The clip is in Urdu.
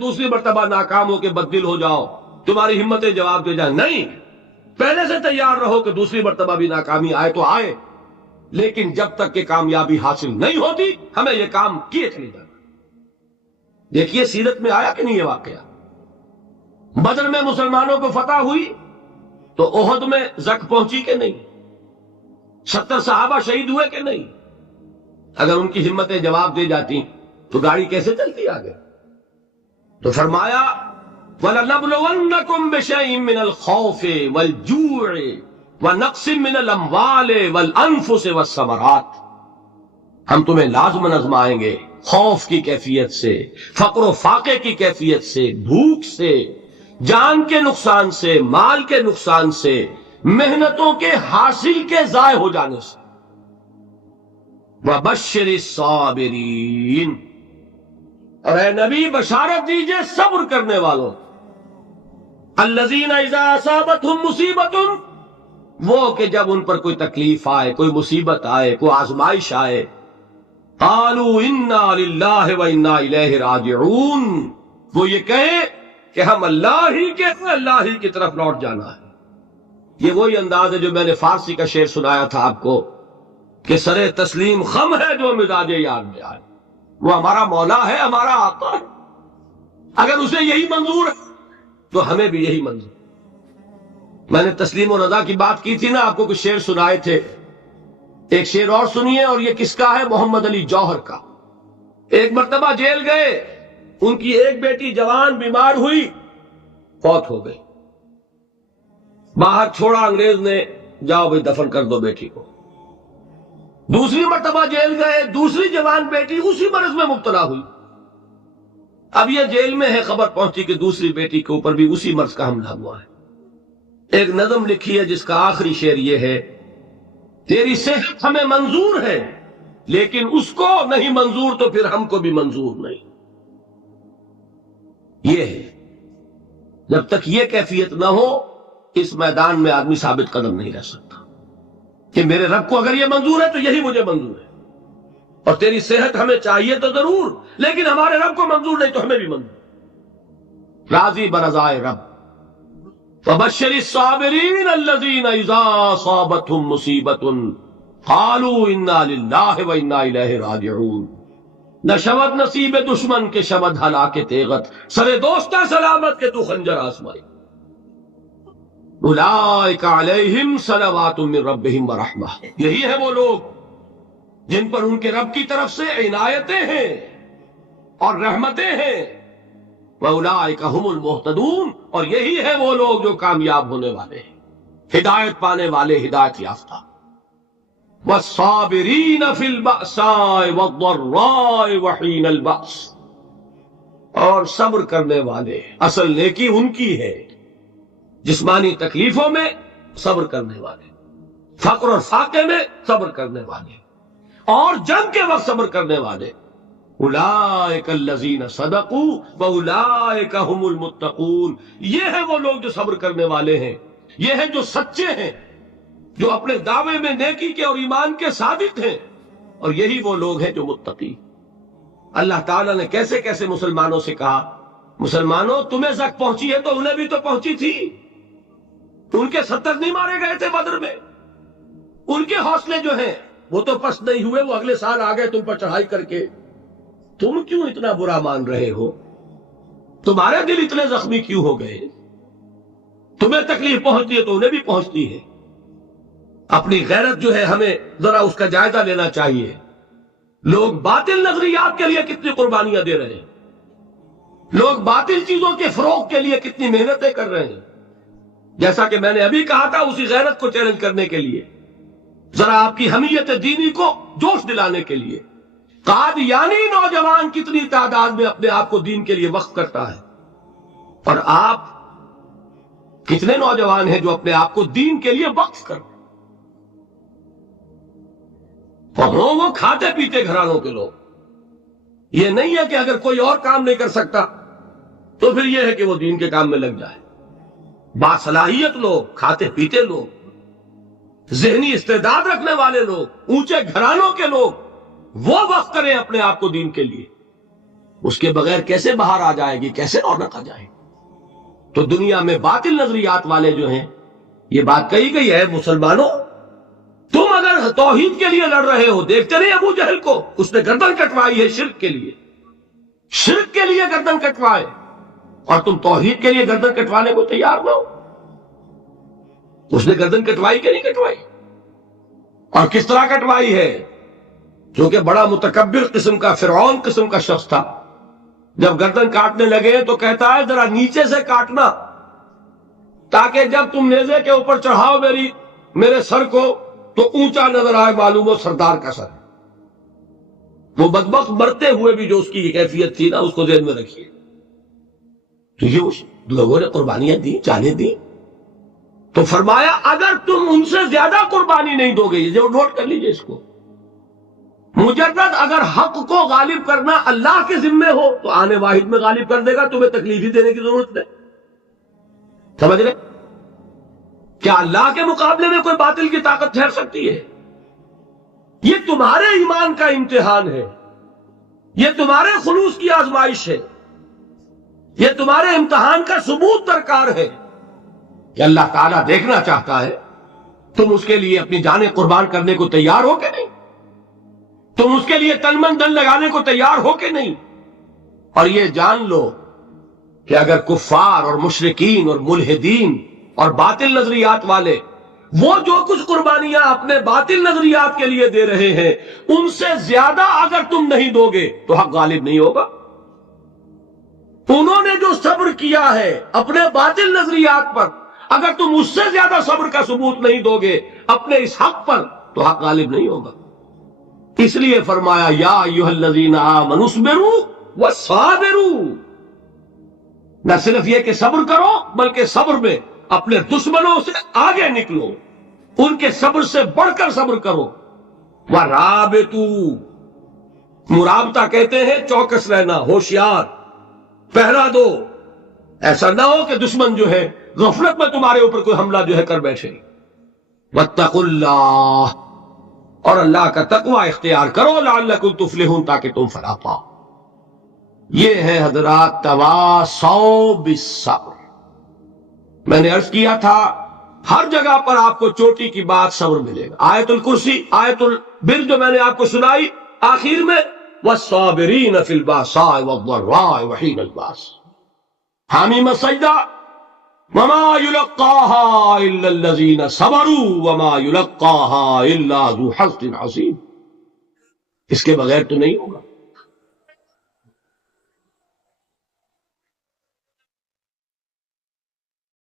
دوسری مرتبہ ناکام ہو کے بددل ہو جاؤ، تمہاری ہمتیں جواب دے جائیں، نہیں، پہلے سے تیار رہو کہ دوسری مرتبہ بھی ناکامی آئے تو آئے، لیکن جب تک کہ کامیابی حاصل نہیں ہوتی ہمیں یہ کام کیے چلے جانا۔ دیکھیے سیرت میں آیا کہ نہیں یہ واقعہ؟ بدر میں مسلمانوں کو فتح ہوئی تو احد میں زک پہنچی کہ نہیں؟ 70 صحابہ شہید ہوئے کہ نہیں؟ اگر ان کی ہمتیں جواب دے جاتی تو گاڑی کیسے چلتی آگے؟ تو فرمایا وَلَنَبْلُوَنَّكُمْ بِشَيْءٍ مِّنَ الْخَوْفِ وَالْجُوعِ وَنَقْصٍ مِّنَ الْأَمْوَالِ وَالْأَنفُسِ وَالثَّمَرَاتِ، ہم تمہیں لازم آزمائیں گے خوف کی کیفیت سے، فقر و فاقے کی کیفیت سے، بھوک سے، جان کے نقصان سے، مال کے نقصان سے، محنتوں کے حاصل کے ضائع ہو جانے سے۔ وَبَشِّرِ الصَّابِرِينَ، اور اے نبی بشارت دیجئے صبر کرنے والوں، الَّذِينَ إِذَا أَصَابَتْهُمْ مُصِيبَةٌ، وہ کہ جب ان پر کوئی تکلیف آئے، کوئی مصیبت آئے، کوئی آزمائش آئے، قالوا انا للہ وانا الیہ راجعون، وہ یہ کہیں کہ ہم اللہ ہی کے ہیں، اللہ ہی کی طرف لوٹ جانا ہے۔ یہ وہی انداز ہے جو میں نے فارسی کا شعر سنایا تھا آپ کو کہ سرے تسلیم خم ہے جو مزاج یار میں آئے، وہ ہمارا مولا ہے، ہمارا آقا ہے، اگر اسے یہی منظور ہے تو ہمیں بھی یہی منظور۔ میں نے تسلیم و رضا کی بات کی تھی نا، آپ کو کچھ شعر سنائے تھے، ایک شعر اور سنیے، اور یہ کس کا ہے؟ محمد علی جوہر کا۔ ایک مرتبہ جیل گئے، ان کی ایک بیٹی جوان بیمار ہوئی، فوت ہو گئی، باہر چھوڑا انگریز نے، جاؤ بھائی دفن کر دو بیٹی کو۔ دوسری مرتبہ جیل گئے، دوسری جوان بیٹی اسی مرض میں مبتلا ہوئی، اب یہ جیل میں ہے، خبر پہنچی کہ دوسری بیٹی کے اوپر بھی اسی مرض کا حملہ ہوا ہے۔ ایک نظم لکھی ہے جس کا آخری شعر یہ ہے، تیری صحت ہمیں منظور ہے لیکن اس کو نہیں منظور تو پھر ہم کو بھی منظور نہیں۔ یہ ہے، جب تک یہ کیفیت نہ ہو اس میدان میں آدمی ثابت قدم نہیں رہ سکتا کہ میرے رب کو اگر یہ منظور ہے تو یہی مجھے منظور ہے، اور تیری صحت ہمیں چاہیے تو ضرور، لیکن ہمارے رب کو منظور نہیں تو ہمیں بھی منظور۔ راضی برضائے رب۔ وَبَشِّرِ الصَّابِرِينَ الَّذِينَ إِذَا أَصَابَتْهُمْ مُصِيبَةٌ قَالُوا إِنَّا لِلَّهِ وَإِنَّا إِلَيْهِ رَاجِعُونَ۔ نہ شود نصیب دشمن کے شود ہلاکے تیغت، سر دوستہ سلامت کے تو خنجر آزمائی۔ اولئک علیہم صلوات من ربہم ورحمہ، یہی ہے وہ لوگ جن پر ان کے رب کی طرف سے عنایتیں ہیں اور رحمتیں ہیں۔ وَأُولَئِكَ هُمُ الْمُهْتَدُونَ، اور یہی ہے وہ لوگ جو کامیاب ہونے والے ہیں، ہدایت پانے والے، ہدایت یافتہ۔ وَالصَّابِرِينَ فِي الْبَأْسَاءِ وَالضَّرَّاءِ وَحِينَ الْبَأْسِ، اور صبر کرنے والے، اصل نیکی ان کی ہے، جسمانی تکلیفوں میں صبر کرنے والے، فقر اور فاقے میں صبر کرنے والے، اور جنگ کے وقت صبر کرنے والے۔ اولئک الذین صدقوا واولئک هم المتقون، یہ ہیں وہ لوگ جو صبر کرنے والے ہیں، یہ ہیں جو سچے ہیں، جو اپنے دعوے میں نیکی کے اور ایمان کے صادق ہیں، اور یہی وہ لوگ ہیں جو متقی۔ اللہ تعالیٰ نے کیسے کیسے مسلمانوں سے کہا، مسلمانوں تمہیں زک پہنچی ہے تو انہیں بھی تو پہنچی تھی، ان کے 70 نہیں مارے گئے تھے بدر میں، ان کے حوصلے جو ہیں وہ تو پست نہیں ہوئے، وہ اگلے سال آ گئے تم پر چڑھائی کر کے، تم کیوں اتنا برا مان رہے ہو؟ تمہارے دل اتنے زخمی کیوں ہو گئے؟ تمہیں تکلیف پہنچتی ہے تو انہیں بھی پہنچتی ہے۔ اپنی غیرت جو ہے ہمیں ذرا اس کا جائزہ لینا چاہیے۔ لوگ باطل نظریات کے لیے کتنی قربانیاں دے رہے ہیں، لوگ باطل چیزوں کے فروغ کے لیے کتنی محنتیں کر رہے ہیں۔ جیسا کہ میں نے ابھی کہا تھا، اسی غیرت کو چیلنج کرنے کے لیے، ذرا آپ کی حمیت دینی کو جوش دلانے کے لیے، قادیانی نوجوان کتنی تعداد میں اپنے آپ کو دین کے لیے وقف کرتا ہے، اور آپ کتنے نوجوان ہیں جو اپنے آپ کو دین کے لیے وقف کرتے ہیں؟ اور وہ کھاتے پیتے گھرانوں کے لوگ۔ یہ نہیں ہے کہ اگر کوئی اور کام نہیں کر سکتا تو پھر یہ ہے کہ وہ دین کے کام میں لگ جائے۔ باصلاحیت لوگ، کھاتے پیتے لوگ، ذہنی استعداد رکھنے والے لوگ، اونچے گھرانوں کے لوگ، وہ وقف کریں اپنے آپ کو دین کے لیے۔ اس کے بغیر کیسے باہر آ جائے گی، کیسے رونق آ جائے گی؟ تو دنیا میں باطل نظریات والے جو ہیں، یہ بات کہی گئی ہے، مسلمانوں تم اگر توحید کے لیے لڑ رہے ہو، دیکھتے نہیں ابو جہل کو، اس نے گردن کٹوائی ہے شرک کے لیے، شرک کے لیے گردن کٹوائے، اور تم توحید کے لیے گردن کٹوانے کو تیار نہ ہو۔ اس نے گردن کٹوائی کہ نہیں کٹوائی؟ اور کس طرح کٹوائی ہے؟ جو کہ بڑا متکبر قسم کا، فرعون قسم کا شخص تھا، جب گردن کاٹنے لگے تو کہتا ہے ذرا نیچے سے کاٹنا، تاکہ جب تم نیزے کے اوپر چڑھاؤ میرے سر کو تو اونچا نظر آئے، معلوم ہو سردار کا سر۔ وہ بدبخت مرتے ہوئے بھی جو اس کی کیفیت تھی نا، اس کو ذہن میں رکھیے۔ تو یہ اس لوگوں نے قربانیاں دی، جانیں دی، تو فرمایا اگر تم ان سے زیادہ قربانی نہیں دو گے، یہ نوٹ کر لیجئے اس کو، مجرد اگر حق کو غالب کرنا اللہ کے ذمے ہو تو آنے واحد میں غالب کر دے گا، تمہیں تکلیف ہی دینے کی ضرورت نہیں۔ سمجھ رہے؟ کیا اللہ کے مقابلے میں کوئی باطل کی طاقت ٹھہر سکتی ہے؟ یہ تمہارے ایمان کا امتحان ہے، یہ تمہارے خلوص کی آزمائش ہے، یہ تمہارے امتحان کا ثبوت درکار ہے کہ اللہ تعالیٰ دیکھنا چاہتا ہے تم اس کے لیے اپنی جانیں قربان کرنے کو تیار ہو کہ نہیں، تم اس کے لیے تن من دھن لگانے کو تیار ہو کہ نہیں۔ اور یہ جان لو کہ اگر کفار اور مشرکین اور ملحدین اور باطل نظریات والے وہ جو کچھ قربانیاں اپنے باطل نظریات کے لیے دے رہے ہیں، ان سے زیادہ اگر تم نہیں دو گے تو حق غالب نہیں ہوگا۔ انہوں نے جو صبر کیا ہے اپنے باطل نظریات پر، اگر تم اس سے زیادہ صبر کا ثبوت نہیں دو گے اپنے اس حق پر تو حق غالب نہیں ہوگا۔ اس لیے فرمایا یا ایھا الذین آمنوا اصبروا وصابروا، نہ صرف یہ کہ صبر کرو بلکہ صبر میں اپنے دشمنوں سے آگے نکلو، ان کے صبر سے بڑھ کر صبر کرو۔ ورابطوا، مرابطہ کہتے ہیں چوکس رہنا، ہوشیار، پہرا دو، ایسا نہ ہو کہ دشمن جو ہے غفلت میں تمہارے اوپر کوئی حملہ جو ہے کر بیٹھے۔ واتقوا اللہ، اور اللہ کا تقوی اختیار کرو، لعلکم تفلحون، تاکہ تم فلاح پاؤ۔ یہ ہے حضرات تواصوا بالصبر۔ میں نے عرض کیا تھا ہر جگہ پر آپ کو چوٹی کی بات صبر ملے گا۔ آیت الکرسی، آیت البر جو میں نے آپ کو سنائی آخر میں، والصابرین فی الباساء والضراء وحین الباس، حامیم السجدہ، وما یلقاها الا الذین صبروا وما یلقاها الا ذو حظ عظیم، اس کے بغیر تو نہیں ہوگا۔